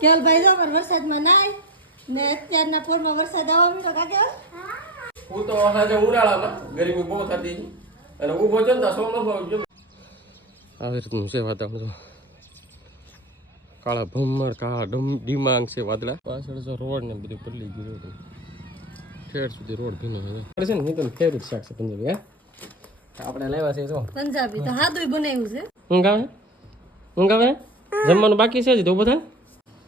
કેવલ ભાઈ જો પણ વરસાદમાં નાય. ને અત્યારના ફોરમાં વરસાદ આવવા માંડ્યો કા કેવલ હું તો સાંજે ઉનાળામાં ગરમી બહુ થતી હતી. અને ઊભો છે ને તો સોમાં ભાવ આવી રીતનું છે વાતાવરણ કાળા ભમર કાળા ડમ ડિમાંગ છે વાદળા. પાછળ જો રોડ ને બધું બદલી ગયું હતું ઠેર સુધી રોડ ભીનો છે. છે ને હું તને ફેવરેટ શાક છે પંજાબી હે? આપણે લેવા છે જો. પંજાબી તો હાદુય બનાવ્યું છે. ઊંઘ આવે? ઊંઘ આવે? જમવાનું બાકી છે જ તો બધા?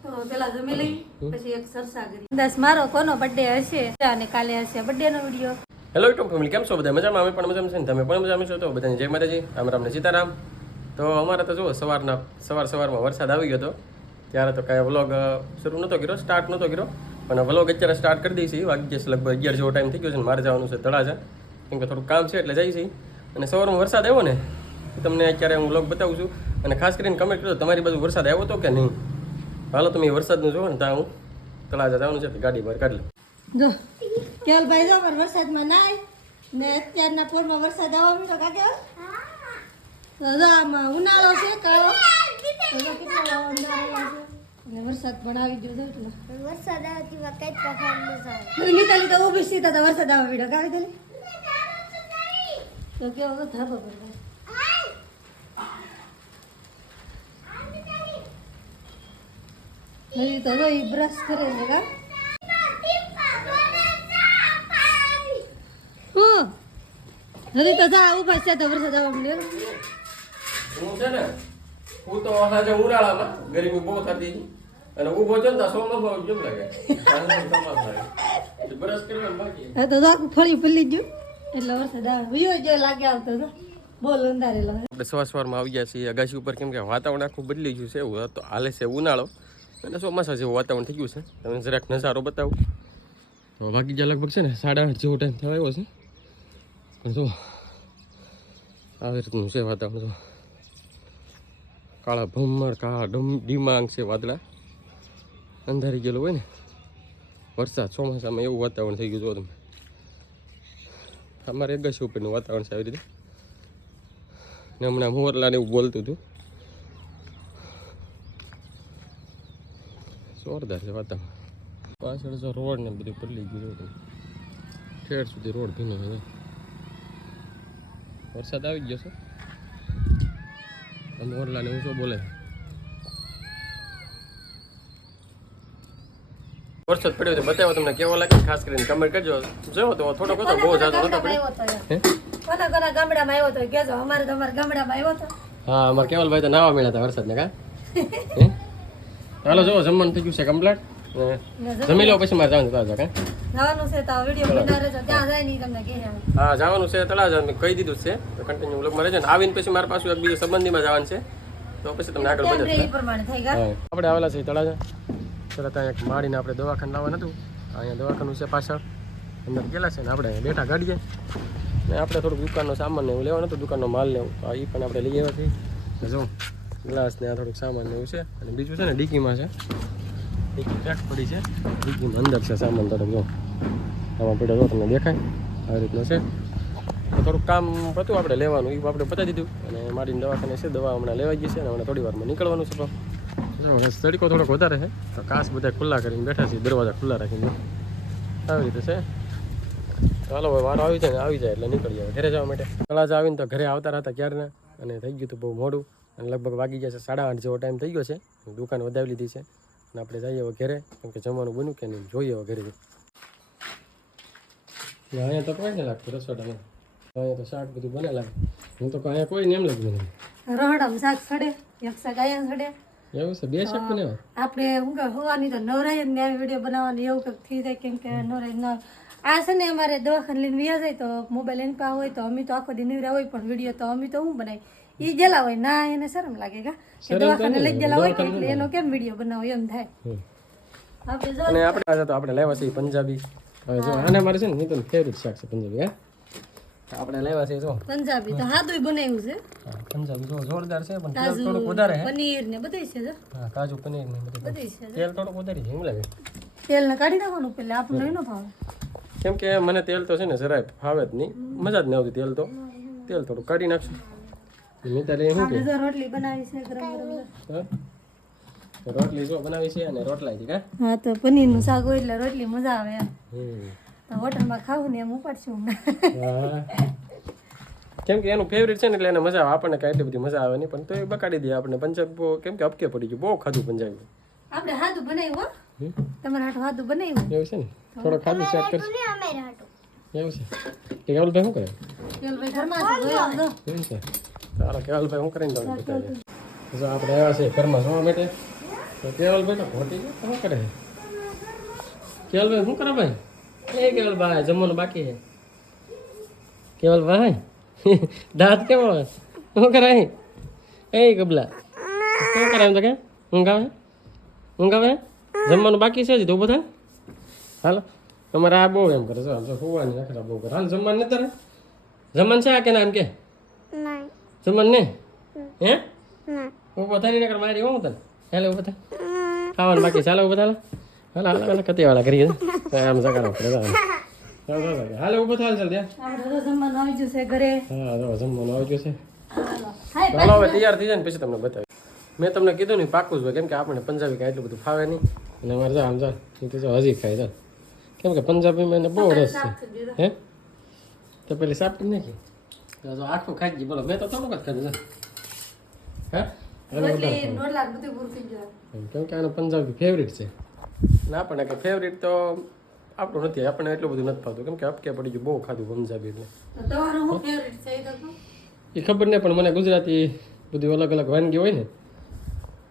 તો પેલા જમી લઈ પછી એક સરસા કરી. મારો કોનો બર્થડે હશે? અને કાલે હશે બર્થડે નો વીડિયો હેલો યુટ્યુબ ફેમિલી કેમ છો બધા? મજામાં? અમે પણ મજામાં છે તમે પણ મજામાં છો? તો બધાને જય માતાજી. રામ રામ ને સીતારામ. તો અમારે તો જુઓ સવારના સવાર સવારમાં વરસાદ આવી ગયો હતો. ત્યારે તો કાંઈ વ્લોગ શરૂ નહોતો કર્યો સ્ટાર્ટ નહોતો કર્યો. પણ વ્લોગ અત્યારે સ્ટાર્ટ કરી દઈશી. વાગી જશે લગભગ અગિયાર જેવો ટાઈમ થઈ ગયો છે મારે જવાનું છે તળાજા. કેમ કે થોડું કામ છે એટલે જઈ છીએ અને સવારમાં વરસાદ આવ્યો ને તમને અત્યારે હું વ્લોગ બતાવું છું. અને ખાસ કરીને કમેન્ટ કરો તમારી બાજુ વરસાદ આવ્યો હતો કે નહીં? હાલો તમે વરસાદનું જોવો ને ત્યાં હું તળાજા જવાનું છે ગાડી બહાર કાઢી લઉં. જો કેવલ ભાઈ જો પણ વરસાદમાં નાય. ને અત્યારના પોરમાં વરસાદ આવવા માંડ્યો કા કેવલ તો જો આમાં ઉનાળો છે કાળો. કેટલો અંધારો છે. વરસાદ પણ આવી ગયો છે એટલે. વરસાદ આવતી વખત ખાવાની મજા આવે. લીધા તો ઊભી સીતા વરસાદ આવવા માંડ્યો કાવી દે તો કેવો તો ધાબા પર જાય. હજી તો ઈ બ્રશ કરે છે કા તો જા ઊભા છે તો વરસાદ આવવા માંડ્યો હું છે ને હું તો સાંજે ઉનાળામાં ગરમી બહુ થતી અને ઊભો છે ને સોમાં ભાવ કેમ લાગે બ્રશ કરવાનું બાકી તો આખું ફળી ફૂલી ગયું એટલે વરસાદ આવે વિયો જે લાગે આવતો તો બોલ અંધારેલો આપણે આવી ગયા છીએ અગાસી ઉપર કેમ કે વાતાવરણ આખું બદલી ગયું છે એવું તો હાલે છે ઉનાળો અને ચોમાસા જેવું વાતાવરણ થઈ ગયું છે? તમને જરાક નજારો બતાવું. તો બાકી જે લગભગ છે ને, સાડા આઠ જેવો ટાઈમ થવા આવ્યો છે. પણ જો, આવી રીતનું છે વાતાવરણ, જો. કાળા ભમર, કાળા ડમ, ડિમાંગ છે વાદળા. અંધારી ગયેલું હોય ને, વરસાદ ચોમાસામાં એવું વાતાવરણ થઈ ગયું, જો તમે. અમારે ગશ ઉપરનું વાતાવરણ છે આવી રીતે. ને હમણાં મોરલાને એવું બોલતું હતું. જોરદાર છે વાતાવરણ. પાછળ જો રોડ ને બધું પલ્લી ગયું હતું ઠેર સુધી રોડ ભીનો છે. વરસાદ આવી ગયો છે? અને ઓરલા ને શું બોલે? વરસાદ પડ્યો તો બતાવો તમને કેવો લાગે ખાસ કરીને કમેન્ટ કરજો. જોયો તો થોડોક હતો બહુ જાજો નતો પડ્યો? કોના કોના ગામડામાં આવ્યો તો કેજો અમારે તો અમારા ગામડામાં આવ્યો તો. હા અમારે કેવલભાઈ તો નાવા મળ્યા હતા વરસાદને કા? હે? ચાલો જો જમવાનું થઈ ગયું છે કમ્પ્લીટ જમી લો પછી મારે જવાનું તળાજા કા જવાનું છે તો વિડિયો બનાવે છે ત્યાં જાય નહીં તમને કહે હા જવાનું છે તળાજા મેં કહી દીધું છે. તો કન્ટિન્યુ બ્લોગમાં રહેજો ને. આવીને પછી મારા પાછું એક બીજો સંબંધીમાં જવાનું છે. તો પછી તમને આગળ બધે આપણે આવેલા છીએ તળાજા. તરત ત્યાં એક માડીને આપણે દવાખાને લાવવાનું હતું. અહીંયા દવાખાનું છે પાછળ. અંદર ગયેલા છે ને આપણે બેઠા ગાડીએ. ને આપણે થોડુંક દુકાનનો સામાન ને એવું લેવાનું હતું દુકાનનો માલ લેવું તો એ પણ આપણે લઈ આવ્યા છીએ. જો ગ્લાસ ને આ થોડુંક સામાન એવું છે. અને બીજું છે ને ડીકીમાં છે. ડીકી પેક પડી છે. ડીકીમાં અંદર છે સામાન થોડોક, જો. આમાં પડ્યો જો તમને દેખાય. આવી રીતનું છે. થોડુંક કામ હતું આપણે લેવાનું એ આપણે પતાવી દીધું. અને મારીને દવાખાને છે, દવા હમણાં લેવાઈ ગઈ છે. અને હમણાં થોડી વારમાં નીકળવાનું છે તો તડકો થોડોક વધારે છે. તો કાચ બધા ખુલ્લા કરીને બેઠા છીએ દરવાજા ખુલ્લા રાખીને. આવી રીતે છે. ચાલો હવે વારો આવી જાય ને આવી જાય એટલે નીકળી જાય, ઘરે જવા માટે. તળાજા આવીને તો ઘરે આવતા હતા ક્યારના. અને થઈ ગયું હતું બહુ મોડું. અને લગભગ વાગી ગયા છે સાડા આઠ જેવો ટાઈમ થઈ ગયો છે. દુકાન વધાવી લીધી છે. અને આપણે જઈએ હવે ઘરે. કેમ કે જમવાનું બન્યું કે નહીં જોઈએ હવે ઘરે અહીંયા તો કોઈ નહીં લાગતું રસોડામાં. અહીંયા તો શાક બધું બને લાગે. હું તો અહીંયા કોઈ એમ લાગ્યું મને રોહડામાં શાક સડે એક શાક અહીંયા સડે. એવું છે? બે શાક આપણે કે હોવાની તો નવરાય ને આવી વીડિયો બનાવવાની એવું કંઈક થઈ જાય કેમ કે નવરાય ન આ છે ને અમારે દવાખાને લઈને વ્યા જાય તો મોબાઈલ એની પાસે હોય તો અમે તો આખો દિન નિવરા હોય પણ વીડિયો તો અમે તો શું બનાવી. એ હોય ના એને શરમ લાગે કા? કે દવાખાને લઈ ગયેલા હોય એટલે એનો કેમ વીડિયો બનાવો એમ થાય. અને આપણે આજે તો આપણે લેવા છે પંજાબી. હવે જો આને મારે છે ને નીતન ફેવરિટ શાક છે પંજાબી હે? આપણે લેવા છે જો. પંજાબી તો હાદુય બનાવ્યું છે. હા, પંજાબી જો જોરદાર છે પણ તેલ થોડુંક વધારે હે પનીર ને બધું છે જો. હા કાજુ પનીર ને બધું છે તેલ થોડુંક વધારે છે એમ લાગે. તેલ ને કાઢી નાખવાનું પેલા આપણને એનો ભાવે કેમ કે મને તેલ તો છે ને જરાય ફાવે જ નહીં. મજા જ નહીં આવતી તેલ તો. તેલ થોડું કાઢી નાખશું. મિતાલી શું કે આપણે રોટલી બનાવી છે ગરમ ગરમ. રોટલી જો બનાવી છે અને રોટલા છે કા? હા તો પનીરનું શાક હોય એટલે રોટલી મજા આવે તો હોટલમાં ખાવું ને એમ ઉપાડશું કેમ કે એનું ફેવરેટ છે ને એટલે એને મજા આવે. આપણને કાંઈ એટલી બધી મજા આવે નહીં પણ તો એ બકાડી દે આપણને પંજાબ કેમ કે અપકે પડી ગયું બહુ ખાધું પંજાબી. આપણે હાથું બનાવ્યું હો. હાથું હાથું બનાવ્યું? એવું છે ને? થોડો ખાધું ચેક કરશે. ને અમે રાટો એવું છે? કે કેવલભાઈ શું કરે? કેવલભાઈ ઘરમાં છે? ચાલો કેવલભાઈ શું કરીને તમને આપણે આવ્યા છે ઘરમાં જોવા માટે, તો કેવલભાઈ તો ઘોટી શું કરે? કેવલભાઈ, શું કરે ભાઈ? એ કેવલભાઈ, જમવાનું બાકી છે. કેવલભાઈ, દાંત કેમ આવે શું કરે? એ કબલા શું કરે એમ તો કે? ઊંઘ આવે? ઊંઘ આવે? જમવાનું બાકી છે હજી તો બધા? હાલો, તમારે આ બહુ એમ કરે છે. હાલ તો હોવાની નખરા બહુ કરે. હાલ જમવાનું નથી તારે જમવાનું છે આ કે ના એમ કે? નહીં જમવાનું ને હે? હું ઊભો થાય ને નકર મારી હું તને? હાલે ઊભો થાય ખાવાનું બાકી ચાલો ઊભો થાય હાલ. હાલ હાલ કતી વાળા કરી આમ સકારો કરે હાલ. હાલે ઊભો થાય ચાલ ત્યાં આપણે જમવાનું આવી ગયું છે ઘરે. હા જમવાનું આવી ગયું છે. હાલો. ચાલો હવે તૈયાર થઈ જાય ને પછી તમને બતાવી મેં તમને કીધું ને પાકું જ હોય. કેમ કે આપણે પંજાબી કાંઈ એટલું બધું ફાવે નહીં. અને અમારે જો આમ જો તો હજી ખાય જો. કેમ કે પંજાબીમાં એને બહુ રસ છે. હે? તો પેલી સાપ નાખી. તો આખું ખાઈ ગઈ બોલો મેં તો થોડુંક જ ખાધું હે કેમ કે આનું પંજાબી ફેવરિટ છે ના આપણને કે ફેવરિટ તો આપણું નથી આપણને એટલું બધું નથી ફાવતું કેમ કે અપકે પડી ગયું બહુ ખાધું પંજાબી એટલે એ ખબર નહીં પણ મને ગુજરાતી બધી અલગ અલગ વાનગી હોય ને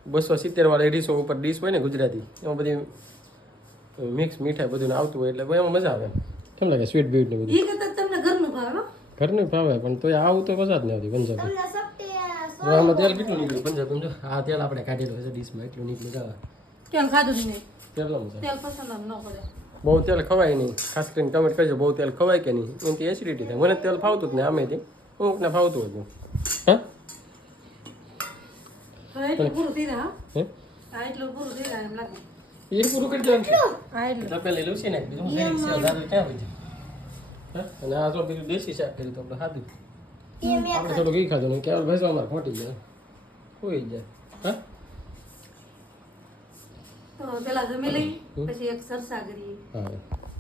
બસો સિત્તેર વાળા અઢીસો ઉપર ડીશ હોય ને ગુજરાતી એમાં બધી મિક્સ મીઠાઈ બધું આવતું હોય એટલે એમાં મજા આવે કેમ લાગે સ્વીટ ને બધું તમને ઘરનું ભાવે. ઘરનું ભાવે પણ તોય આવું તો મજા જ નહીં આવતી પંજાબી. તમને સપટી જો આમાં તેલ કેટલું નીકળ્યું પંજાબ સમજો? આ તેલ આપણે કાઢેલું છે ડીશમાં એટલું નીકળ્યું જાવે તેલ ખાધું જ નહીં. તેલ ન તેલ પસંદ ન પડે. બહુ તેલ ખવાય નહીં. ખાસ કરીને કમેન્ટ કરજો બહુ તેલ ખવાય કે નહીં? એમથી એસિડિટી થાય. મને તેલ ફાવતું જ નહીં હું અમુકને ફાવતું હતું હા? એટલું પૂરું થઈ હે? એટલું પૂરું થઈ જાય એમ લાગે. એ પૂરું કરી દેવાનું છે. એટલું. ને બીજું ક્યાં હોય? અને આ તો બીજું દેશી શાક કર્યું તો આપણે ખાધું. આપણે થોડું ઘી ખાધું કેવલ ભાઈ અમારે ખોટી જાય હોઈ જાય. હા? તો પેલા જમી લઈ પછી એક સરસા કરીએ.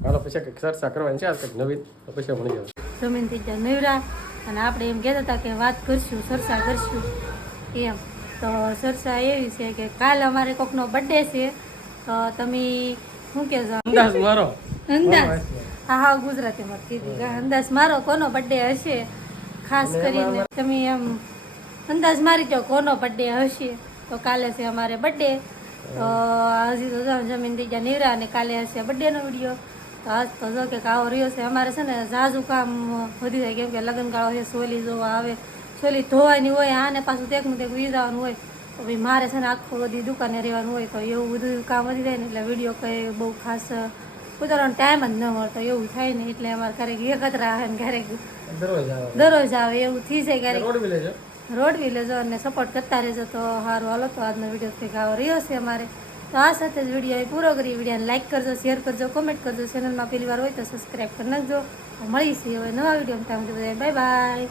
હાલો પછી કંઈક ચર્ચા કરવાની છે આજ કંઈક નવી તો પછી મળી જશે. જમીનથી જ્યાં નવરા અને આપણે એમ કહેતા હતા કે વાત કરશું સરસા કરશું. એમ. તો સરસા એવી છે કે કાલ અમારે કોકનો બર્થડે છે તો તમે શું કહેશો? અંદાજ મારો. અંદાજ? હા હા ગુજરાતીમાં કીધું. અંદાજ મારો કોનો બર્થડે હશે ખાસ કરીને તમે એમ અંદાજ મારી દો કોનો બર્થડે હશે. તો કાલે છે અમારે બર્થડે તો હજી તો જમીન થઈ ગયા નીરા અને કાલે હશે બર્થડેનો વીડિયો તો આજ તો જો કે આવો રહ્યો છે. અમારે છે ને ઝાઝું કામ વધી જાય. કેમ કે લગ્નગાળો છે સોલી જોવા આવે. સોલી ધોવાની હોય આને પાછું તેકનું તેક વીજવાનું હોય. તો ભાઈ મારે છે ને આખું બધી દુકાને રહેવાનું હોય. તો એવું બધું કામ વધી જાય ને એટલે વીડિયો કંઈ બહુ ખાસ ઉતારવાનો ટાઈમ જ ન મળતો એવું થાય ને એટલે અમારે ક્યારેક એકત્ર આવે ને ક્યારેક દરરોજ આવે. એવું થઈ જાય ક્યારેક. રોડ બી લેજો અને સપોર્ટ કરતા રહેજો તો સારું. હાલો તો આજનો વીડિયો કંઈક આવો રહ્યો છે અમારે. તો આ સાથે જ વીડિયો પૂરો કરી વિડીયોને લાઇક કરજો શેર કરજો કોમેન્ટ કરજો. ચેનલમાં પહેલી વાર હોય તો સબસ્ક્રાઈબ કરી નાખજો. મળીશું હવે નવા વીડિયો ત્યાં બાય બાય